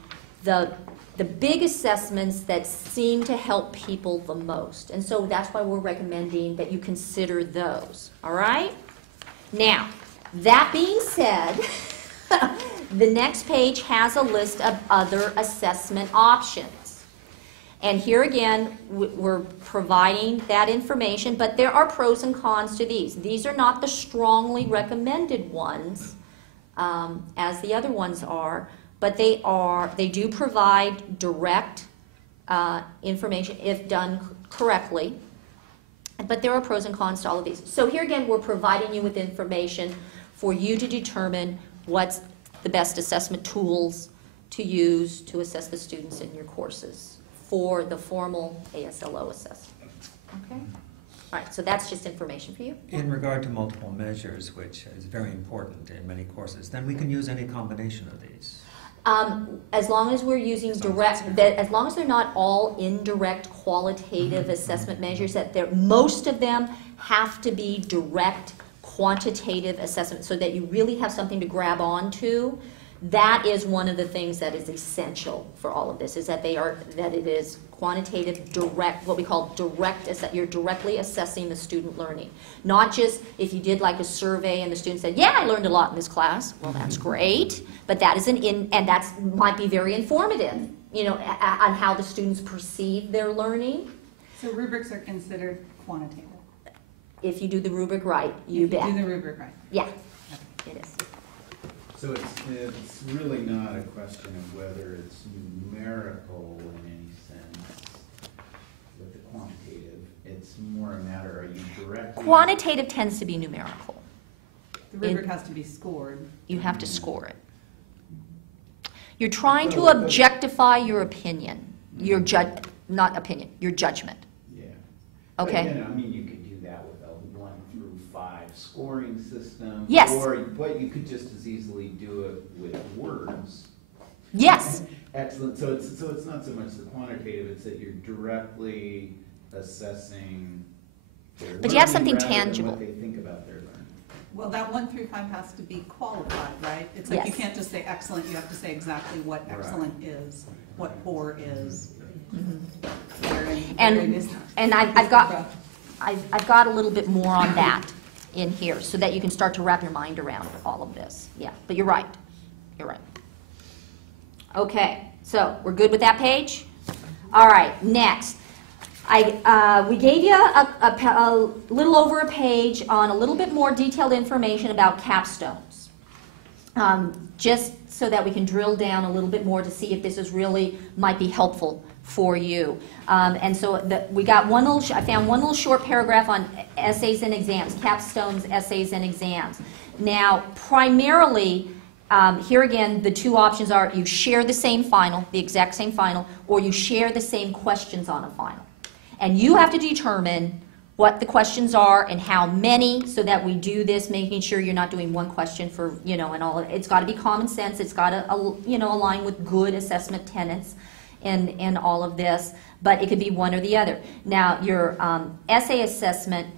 the big assessments that seem to help people the most. And so that's why we're recommending that you consider those, all right? Now, that being said, the next page has a list of other assessment options. And here again, we're providing that information, but there are pros and cons to these. These are not the strongly recommended ones, as the other ones are, but they do provide direct information if done correctly. But there are pros and cons to all of these. So here again, we're providing you with information for you to determine what's the best assessment tools to use to assess the students in your courses for the formal ASLO assessment. Okay? All right, so that's just information for you. In regard to multiple measures, which is very important in many courses, then we can use any combination of these. As long as we're using as long as they're not all indirect qualitative assessment measures, most of them have to be direct quantitative assessment so that you really have something to grab onto. That is one of the things that is essential for all of this, is that it is quantitative, direct, what we call direct, you're directly assessing the student learning. Not just if you did like a survey and the student said, yeah, I learned a lot in this class. Well, that's great, but that isn't and that might be very informative, on how the students perceive their learning. So rubrics are considered quantitative? If you do the rubric right, you bet. If you do the rubric right. Yeah, it is. So it's really not a question of whether it's numerical in any sense with the quantitative. It's more a matter, are you directly? Quantitative tends to be numerical. The rubric has to be scored. You have to score it. You're trying to objectify your opinion, your not opinion, your judgment. Yeah. Okay? But, you could do that with a 1 through 5 scoring system. Yes. But you could just as easily do it with words. Yes. Excellent. So it's not so much the quantitative; it's that you're directly assessing. But you have something rather than tangible. What they think about their learning. Well, that 1 through 5 has to be qualified, right? It's like you Yes. can't just say excellent, you have to say exactly what Right. excellent is, what poor is. Mm-hmm. wherein And is- I've got a little bit more on that in here so that you can start to wrap your mind around all of this. Yeah, but you're right. You're right. Okay, so we're good with that page? All right, next. We gave you a little over a page on a little bit more detailed information about capstones. Just so that we can drill down a little bit more to see if this is really might be helpful for you. And so I found one little short paragraph on essays and exams, capstones, essays and exams. Now, primarily, here again, the two options are you share the same final, the exact same final, or you share the same questions on a final. And you have to determine what the questions are and how many, so that we do this, making sure you're not doing one question for, and all of it. It's got to be common sense. It's got to, align with good assessment tenets in all of this. But it could be one or the other. Now, your essay assessment,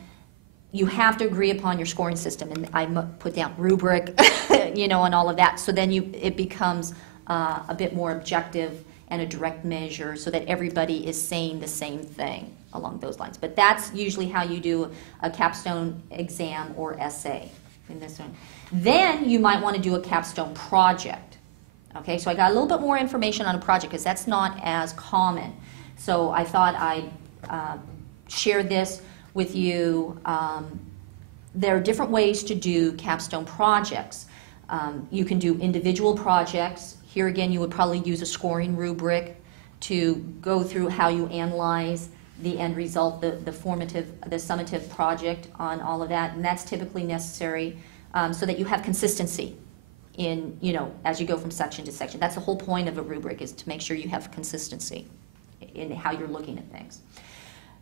you have to agree upon your scoring system. And I put down rubric, and all of that. So then it becomes a bit more objective and a direct measure so that everybody is saying the same thing along those lines. But that's usually how you do a capstone exam or essay in this one. Then you might want to do a capstone project. Okay, so I got a little bit more information on a project because that's not as common. So I thought I'd share this with you. There are different ways to do capstone projects. You can do individual projects. Here again, you would probably use a scoring rubric to go through how you analyze the end result, the summative project on all of that, and that's typically necessary so that you have consistency in, as you go from section to section. That's the whole point of a rubric, is to make sure you have consistency in how you're looking at things.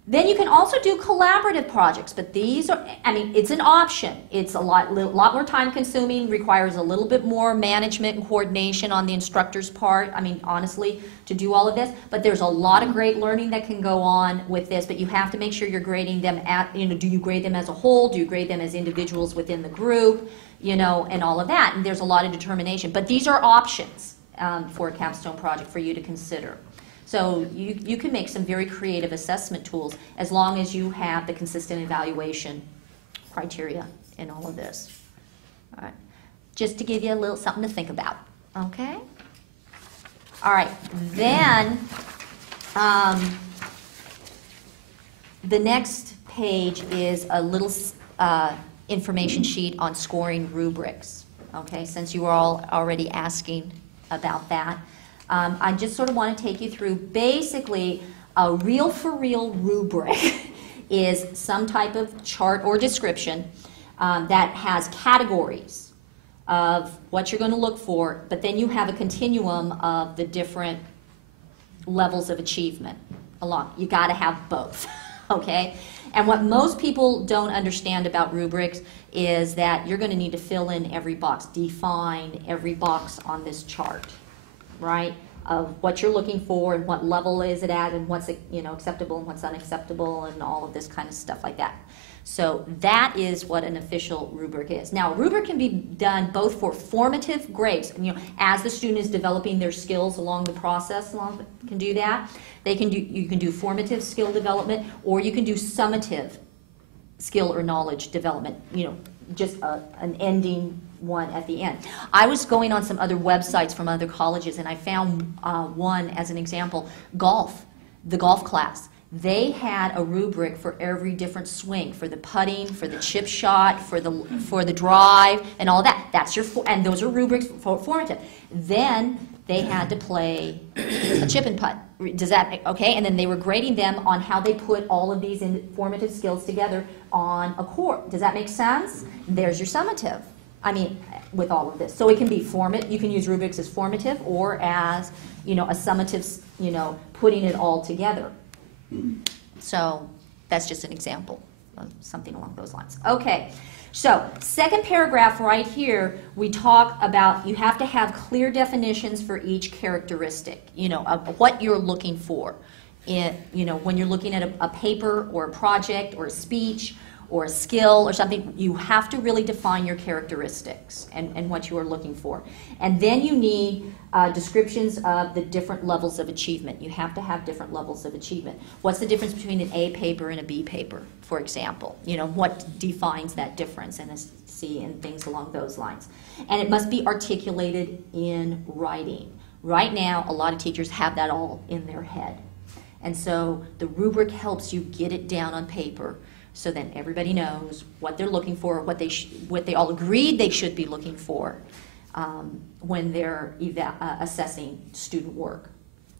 Then you can also do collaborative projects, but these are, it's an option. It's a lot more time consuming, requires a little bit more management and coordination on the instructor's part, honestly, to do all of this. But there's a lot of great learning that can go on with this, but you have to make sure you're grading them do you grade them as a whole? Do you grade them as individuals within the group? And all of that. And there's a lot of determination. But these are options for a capstone project for you to consider. So you can make some very creative assessment tools as long as you have the consistent evaluation criteria in all of this. All right. Just to give you a little something to think about. Okay? All right. Then The next page is a little information sheet on scoring rubrics, okay, since you were all already asking about that. I just sort of want to take you through basically a reel-for-real rubric is some type of chart or description that has categories of what you're going to look for, but then you have a continuum of the different levels of achievement along. You got to have both, okay? And what most people don't understand about rubrics is that you're going to need to fill in every box, define every box on this chart, right? Of what you're looking for and what level is it at and what's acceptable and what's unacceptable and all of this kind of stuff like that. So that is what an official rubric is. Now, a rubric can be done both for formative grades, as the student is developing their skills along the process, can do that. You can do formative skill development, or you can do summative skill or knowledge development, just an ending one at the end. I was going on some other websites from other colleges, and I found one as an example, golf, the golf class. They had a rubric for every different swing, for the putting, for the chip shot, for the drive, and all that. That's and those are rubrics for formative. Then they had to play a chip and putt. Does that okay? And then they were grading them on how they put all of these formative skills together on a court. Does that make sense? There's your summative. With all of this, so it can be formative. You can use rubrics as formative or as a summative. Putting it all together. So that's just an example of something along those lines. Okay, so second paragraph right here, we talk about you have to have clear definitions for each characteristic, of what you're looking for. When you're looking at a paper or a project or a speech or a skill or something, you have to really define your characteristics and what you are looking for. And then you need descriptions of the different levels of achievement. You have to have different levels of achievement. What's the difference between an A paper and a B paper, for example? What defines that difference, and a C, and things along those lines. And it must be articulated in writing. Right now, a lot of teachers have that all in their head. And so the rubric helps you get it down on paper, so then everybody knows what they're looking for, what they all agreed they should be looking for when they're assessing student work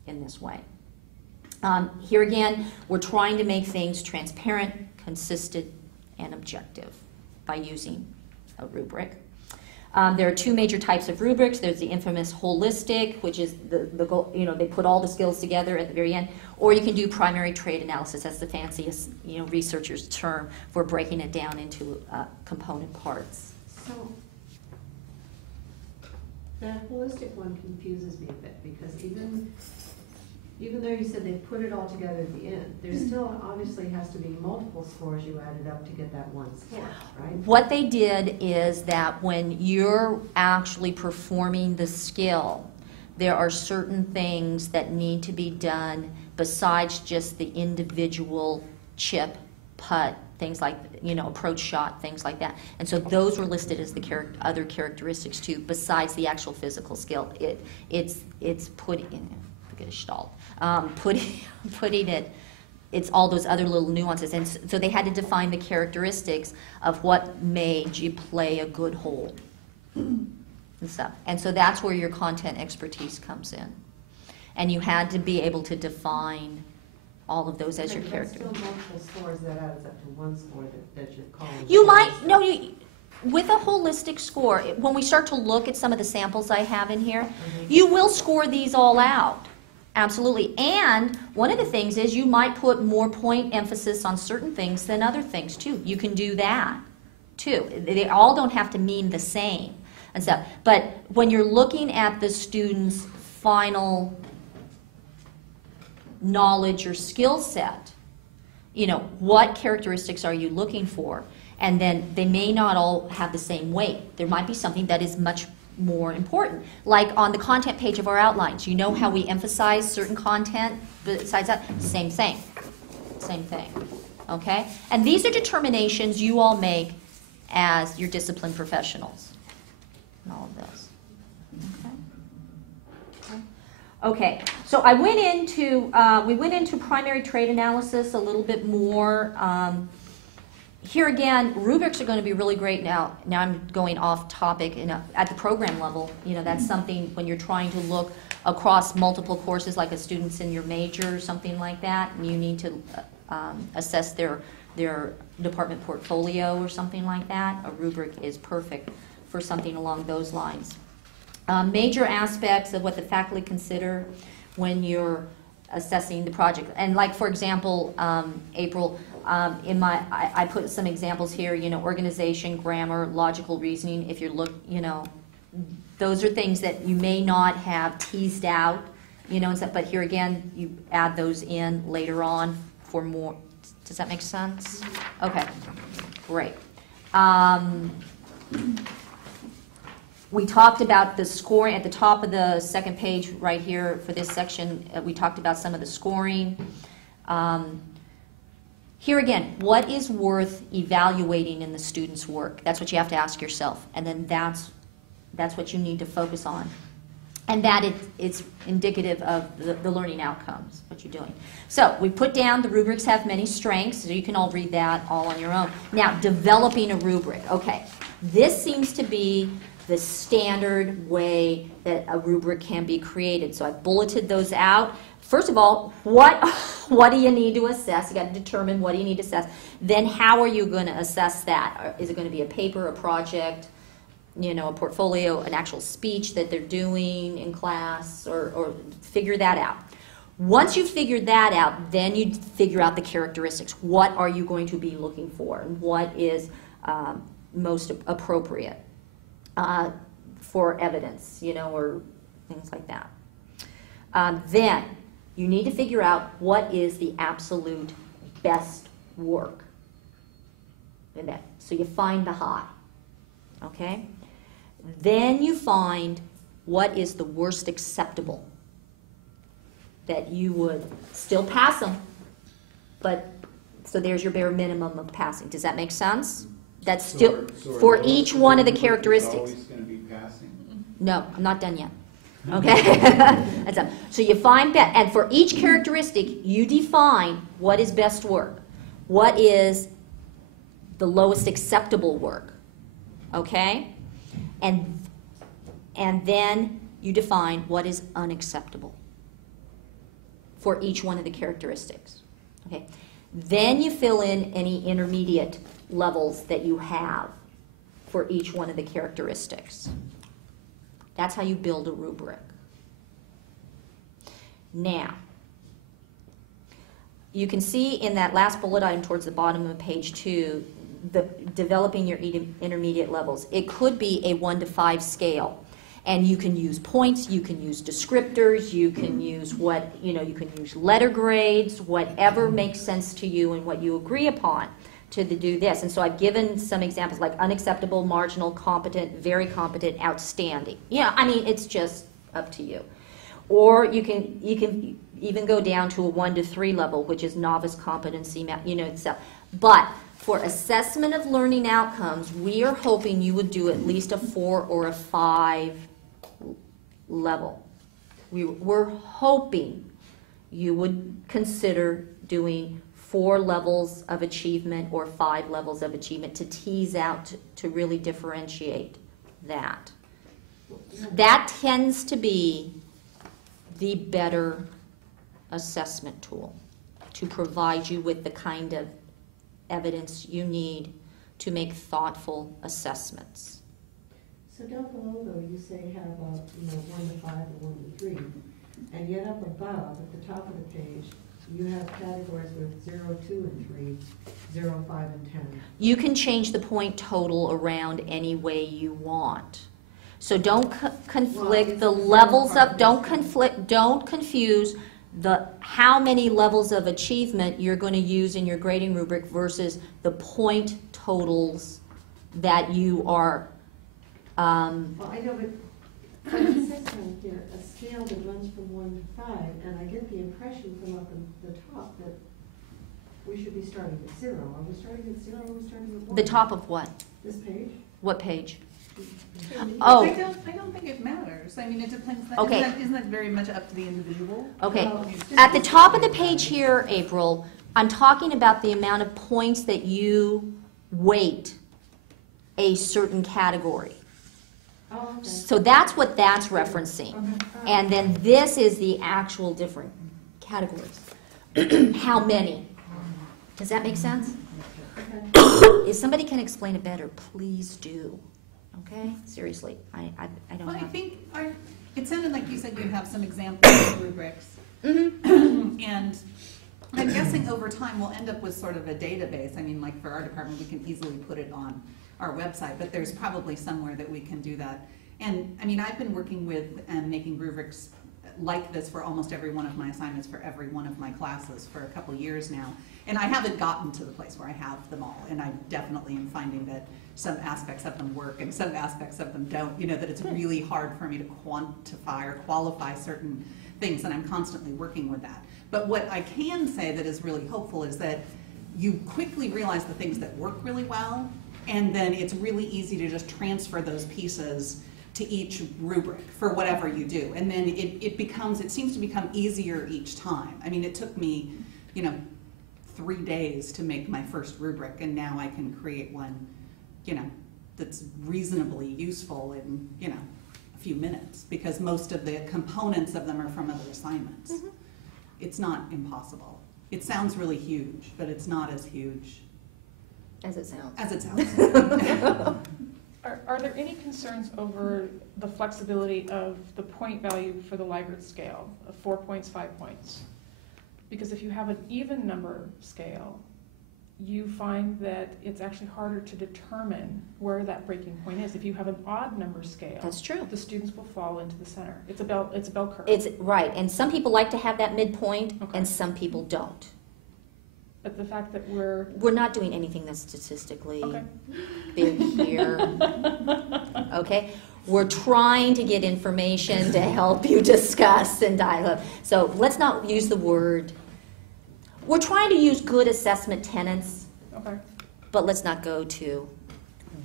in this way. Here again, we're trying to make things transparent, consistent, and objective by using a rubric. There are two major types of rubrics. There's the infamous holistic, which is the goal, they put all the skills together at the very end, or you can do primary trait analysis. That's the fanciest, researcher's term for breaking it down into component parts. So that holistic one confuses me a bit, because even though you said they put it all together at the end, there still obviously has to be multiple scores you added up to get that one score, right? What they did is that when you're actually performing the skill, there are certain things that need to be done besides just the individual chip, putt, things like, approach shot, things like that. And so those were listed as the other characteristics too, besides the actual physical skill. It's putting in the gestalt. Putting it, it's all those other little nuances. And so they had to define the characteristics of what made you play a good hole and stuff. And so that's where your content expertise comes in. And you had to be able to define all of those as your character. Still multiple scores that adds up to one score that you're calling. You might, with a holistic score, when we start to look at some of the samples I have in here, you will score these all out. Absolutely. And one of the things is you might put more point emphasis on certain things than other things too. You can do that too. They all don't have to mean the same and stuff. But when you're looking at the student's final knowledge or skill set, what characteristics are you looking for? And then they may not all have the same weight. There might be something that is much more important. Like on the content page of our outlines, how we emphasize certain content besides that? Same thing. Same thing. Okay? And these are determinations you all make as your discipline professionals. And all of those. Okay? Okay, so I went into, we went into primary trait analysis a little bit more. Here again, rubrics are going to be really great now. Now I'm going off topic at the program level. You know, that's something when you're trying to look across multiple courses, like a student's in your major or something like that, and you need to assess their department portfolio or something like that. A rubric is perfect for something along those lines. Major aspects of what the faculty consider when you're assessing the project. And like, for example, April, I put some examples here, you know, organization, grammar, logical reasoning. If you're you know, those are things that you may not have teased out, you know, and stuff, but here again, you add those in later on for more. Does that make sense? Okay, great. We talked about the scoring at the top of the second page right here for this section. We talked about some of the scoring. Here again, what is worth evaluating in the student's work? That's what you have to ask yourself, and then that's what you need to focus on. And that it's indicative of the learning outcomes, what you're doing. So we put down the rubrics have many strengths, so you can all read that all on your own. Now, developing a rubric. Okay, this seems to be the standard way that a rubric can be created. So I bulleted those out. First of all, what do you need to assess? You got to determine what do you need to assess. Then how are you going to assess that? Is it going to be a paper, a project, you know, a portfolio, an actual speech that they're doing in class, or figure that out. Once you figure that out, then you figure out the characteristics. What are you going to be looking for, and what is most appropriate for evidence, you know, or things like that. Then you need to figure out what is the absolute best work in that. So you find the high, okay? Then you find what is the worst acceptable, that you would still pass them, but so there's your bare minimum of passing. Does that make sense? That's still for each one of the characteristics. Always going to be passing. No, I'm not done yet. Okay, that's up. So you find that, and for each characteristic, you define what is best work, what is the lowest acceptable work. Okay, and then you define what is unacceptable for each one of the characteristics. Okay, then you fill in any intermediate levels that you have for each one of the characteristics. That's how you build a rubric. Now, you can see in that last bullet item towards the bottom of page 2, developing your intermediate levels. It could be a 1 to 5 scale. And you can use points, you can use descriptors, you can use you can use letter grades, whatever makes sense to you and what you agree upon to do this. And so I've given some examples like unacceptable, marginal, competent, very competent, outstanding. Yeah, I mean, it's just up to you. Or you can even go down to a 1 to 3 level, which is novice competency, itself. But for assessment of learning outcomes, we are hoping you would do at least a 4 or a 5 level. We're hoping you would consider doing 4 levels of achievement or 5 levels of achievement to tease out, to really differentiate that. That tends to be the better assessment tool to provide you with the kind of evidence you need to make thoughtful assessments. So down below, though, you say have 1 to 5 or 1 to 3, and yet up above, at the top of the page, you have categories with 0, 2, and 3, 0, 5, and 10. You can change the point total around any way you want. So don't conflict the levels of, don't confuse the how many levels of achievement you're going to use in your grading rubric versus the point totals that you are. Well, I know, but it says on here a scale that runs from 1 to 5, and I get the impression from up in the top that we should be starting at 0. Are we starting at 0 or are we starting at 1? The top of what? This page? What page? Oh. I don't think it matters. I mean, it depends. Okay. Isn't that very much up to the individual? Okay, Well, at the top of the page here, April, I'm talking about the amount of points that you weight a certain category. Oh, okay. So that's what that's referencing. And then this is the actual different categories. How many? Does that make sense? If somebody can explain it better, please do. Okay? Seriously, I don't Well, I have. think it sounded like you said you have some examples of rubrics. Mhm. And I'm guessing over time we'll end up with sort of a database. I mean, like for our department, we can easily put it on our website, but there's probably somewhere that we can do that. And I mean, I've been working with making rubrics like this for almost every one of my assignments for every one of my classes for a couple years now. And I haven't gotten to the place where I have them all. And I definitely am finding that some aspects of them work and some aspects of them don't. You know, that it's really hard for me to quantify or qualify certain things, and I'm constantly working with that. But what I can say that is really hopeful is that you quickly realize the things that work really well, and then it's really easy to just transfer those pieces to each rubric for whatever you do. And then it seems to become easier each time. I mean, it took me, 3 days to make my first rubric, and now I can create one, that's reasonably useful in, a few minutes, because most of the components of them are from other assignments. Mhm. It's not impossible. It sounds really huge, but it's not as huge As it sounds. as it sounds. Are there any concerns over the flexibility of the point value for the Likert scale of 4 points, 5 points? Because if you have an even number scale, you find that it's actually harder to determine where that breaking point is. If you have an odd number scale, That's true. the students will fall into the center. It's a bell curve. It's right, and some people like to have that midpoint, Okay. and some people don't. But the fact that we're We're not doing anything that's statistically okay. big here. Okay? We're trying to get information to help you discuss and dialogue. So let's not use the word. We're trying to use good assessment tenets, Okay. but let's not go to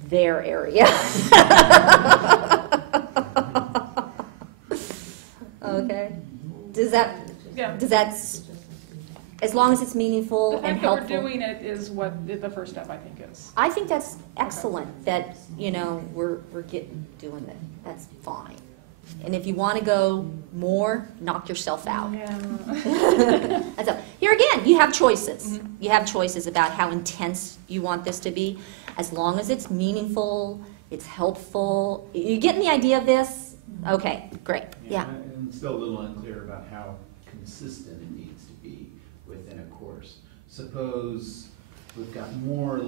their area. Okay? Does that, Yeah. as long as it's meaningful The and fact that we're helpful? doing it is what the first step, I think, is. I think that's excellent, that, we're doing that. That's fine. And if you want to go more, knock yourself out. Yeah. That's all. Here again, you have choices. Mhm. You have choices about how intense you want this to be. As long as it's meaningful, it's helpful. You getting the idea of this? Okay, great. Yeah. And still a little unclear about how consistent it needs to be within a course. Suppose we've got more,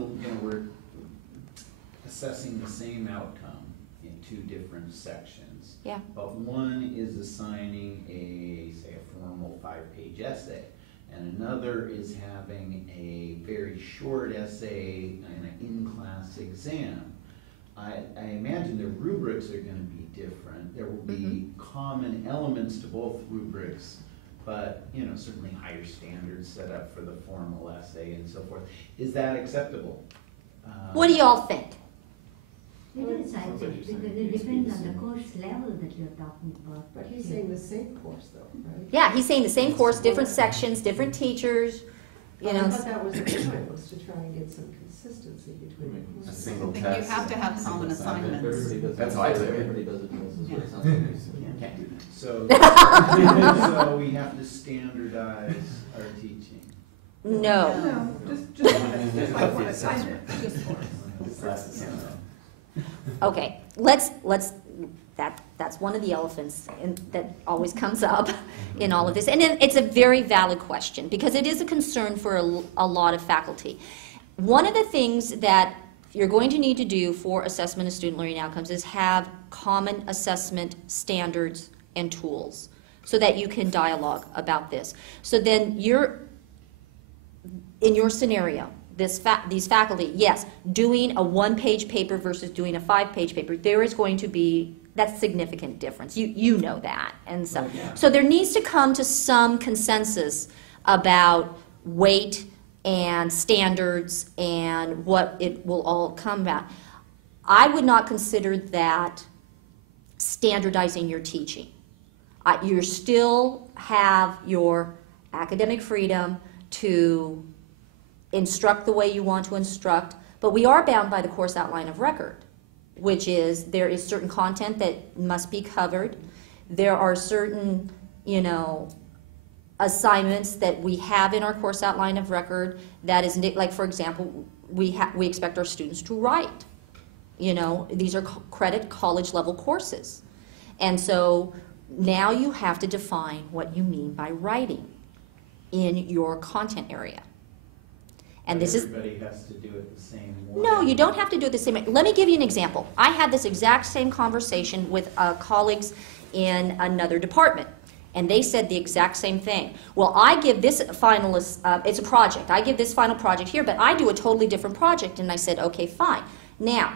we're assessing the same outcome in 2 different sections. Yeah. But one is assigning say a formal 5-page essay, and another is having a very short essay and an in-class exam. I imagine the rubrics are gonna be different. There will be common elements to both rubrics, but, certainly higher standards set up for the formal essay and so forth. Is that acceptable? What do y'all think? It is, I think, because it depends on the course level that you're talking about. But he's saying the same course though, right? Yeah, he's saying the same course, different sections, different teachers, I thought that was the point, was to try and get some consistency between the A courses. single I think test. you have to have single common assignment. assignments. Everybody does That's it. how I took it. Everybody does it, this is what it Yeah. sounds like. Can't do that. So we have to standardize our teaching. no. No, just like one assignment. Just course. Class is similar. Okay, that's one of the elephants that always comes up in all of this. And it's a very valid question, because it is a concern for a lot of faculty. One of the things that you're going to need to do for assessment of student learning outcomes is have common assessment standards and tools so that you can dialogue about this. So then in your scenario, these faculty, yes, doing a 1-page paper versus doing a 5-page paper, there is going to be that significant difference. You know that. And so there needs to come to some consensus about weight and standards and what it will all come about. I would not consider that standardizing your teaching. You still have your academic freedom to instruct the way you want to instruct, but we are bound by the course outline of record, which is there is certain content that must be covered. There are certain, assignments that we have in our course outline of record that is, like, for example, we expect our students to write. These are credit college level courses. And so now you have to define what you mean by writing in your content area. And this is... Everybody has to do it the same way. No, you don't have to do it the same way. Let me give you an example. I had this exact same conversation with colleagues in another department, and they said the exact same thing. Well, I give this finalist, it's a project. I give this final project here, but I do a totally different project. And I said, okay, fine. Now,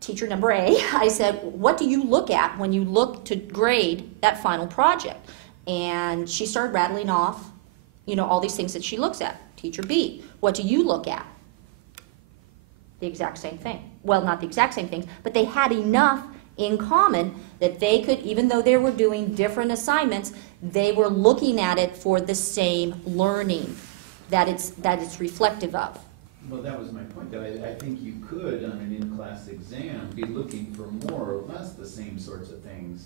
teacher number A, I said, what do you look at when you look to grade that final project? And she started rattling off, all these things that she looks at. Teacher B, what do you look at? The exact same thing. Well, not the exact same thing, but they had enough in common that they could, even though they were doing different assignments, they were looking at it for the same learning that it's reflective of. Well, that was my point, that I think you could, on an in-class exam, be looking for more or less the same sorts of things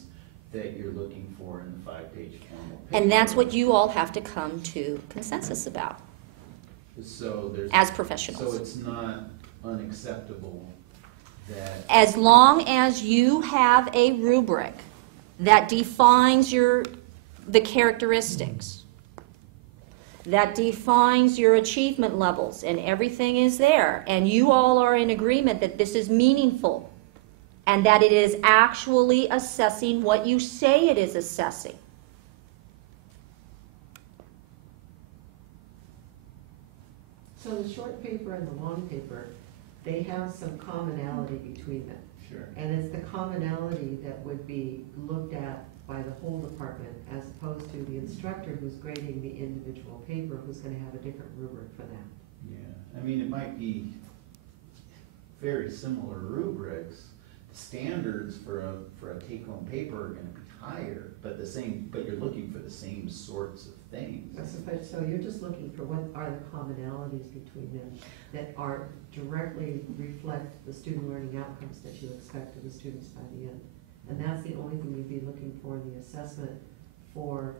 that you're looking for in the 5-page formal paper. And that's what you all have to come to consensus about So there's... as professionals. So it's not unacceptable that... As long as you have a rubric that defines the characteristics, that defines your achievement levels, and everything is there, and you all are in agreement that this is meaningful, and that it is actually assessing what you say it is assessing. So the short paper and the long paper, they have some commonality between them. Sure. And it's the commonality that would be looked at by the whole department as opposed to the instructor who's grading the individual paper who's going to have a different rubric for that. Yeah, I mean, it might be very similar rubrics. The standards for a take-home paper are going to be higher, but you're looking for the same sorts of things. So you're just looking for what are the commonalities between them that are directly reflect the student learning outcomes that you expect of the students by the end. And that's the only thing you'd be looking for in the assessment for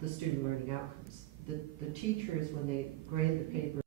the student learning outcomes. The teachers, when they grade the paper